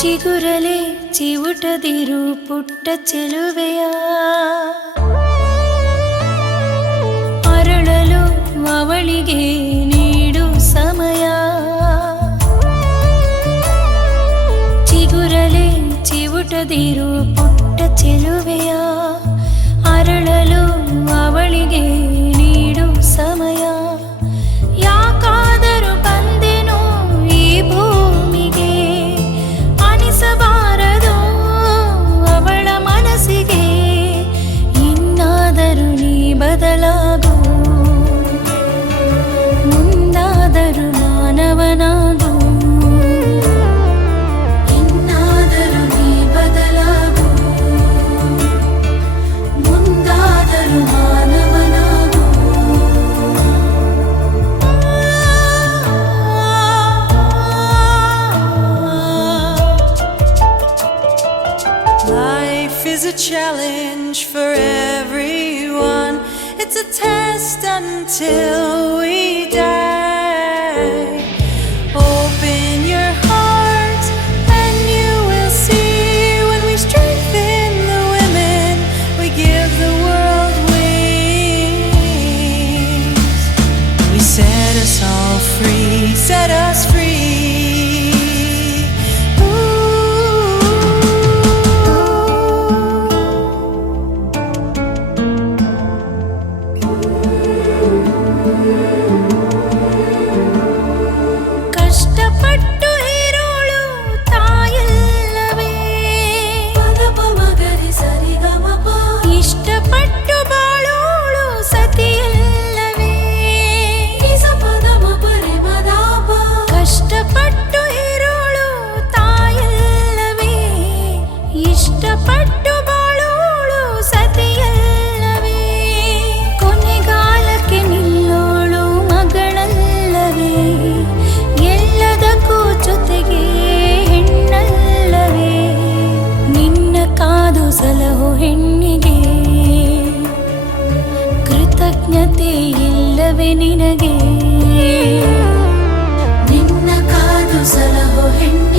ಚಿಗುರಲೆ ಚಿವುಟದಿರು ಪುಟ್ಟ ಚೆಲುವೆಯ ಅರಳಲು ಅವಳಿಗೆ ನೀಡು ಸಮಯ. ಚಿಗುರಲೆ ಚಿವುಟದಿರು ಪುಟ್ಟ ಚೆಲುವೆಯ ಅರಳಲು ಅವಳಿಗೆ ನೀಡು ಸಮಯ. ಯಾಕಾದರೂ ಬಂದೆನೋ ಈ ಭೂಮಿಗೆ, ಅನಿಸಬಾರದು ಅವಳ ಮನಸ್ಸಿಗೆ. ಇನ್ನಾದರೂ ನೀ ಬದಲಾಗು, ಮುಂದಾದರೂ ಮಾನವನಾಗು. ಇನ್ನಾದರೂ ನೀ ಬದಲಾಗು, ಮುಂದಾದರೂ ಮಾನವನಾಗು. Life is a challenge for everyone. It's a test until we die. Open your heart and you will see, when we strengthen the women, we give the world wings. We set us all free, set us free. ಕಷ್ಟಪಟ್ಟು ಹೇರೋಳು ತಾಯಲ್ಲವೇ, ಇಷ್ಟಪಟ್ಟು ಬಾಳೋಳು ಸತಿಯಲ್ಲವೇ. ಕಷ್ಟಪಟ್ಟು ಹೇರೋಳು ತಾಯಲ್ಲವೇ, ಇಷ್ಟಪಟ್ಟು ಬಾಳೋಳು ಸತಿಯಲ್ಲವೇ. ಕೊನೆಗಾಲಕ್ಕೆ ನಿಲ್ಲೋಳು ಮಗಳಲ್ಲವೇ, ಎಲ್ಲದಕ್ಕೂ ಜೊತೆಗೆ ಹೆಣ್ಣಲ್ಲವೇ. ನಿನ್ನ ಕಾದು ಸಲಹೋ ಹೆಣ್ಣಿಗೆ ಕೃತಜ್ಞತೆ ಇಲ್ಲವೇ ನಿನಗೆ. ನಿನ್ನ ಕಾದು ಸಲಹೋ ಹೆಣ್ಣು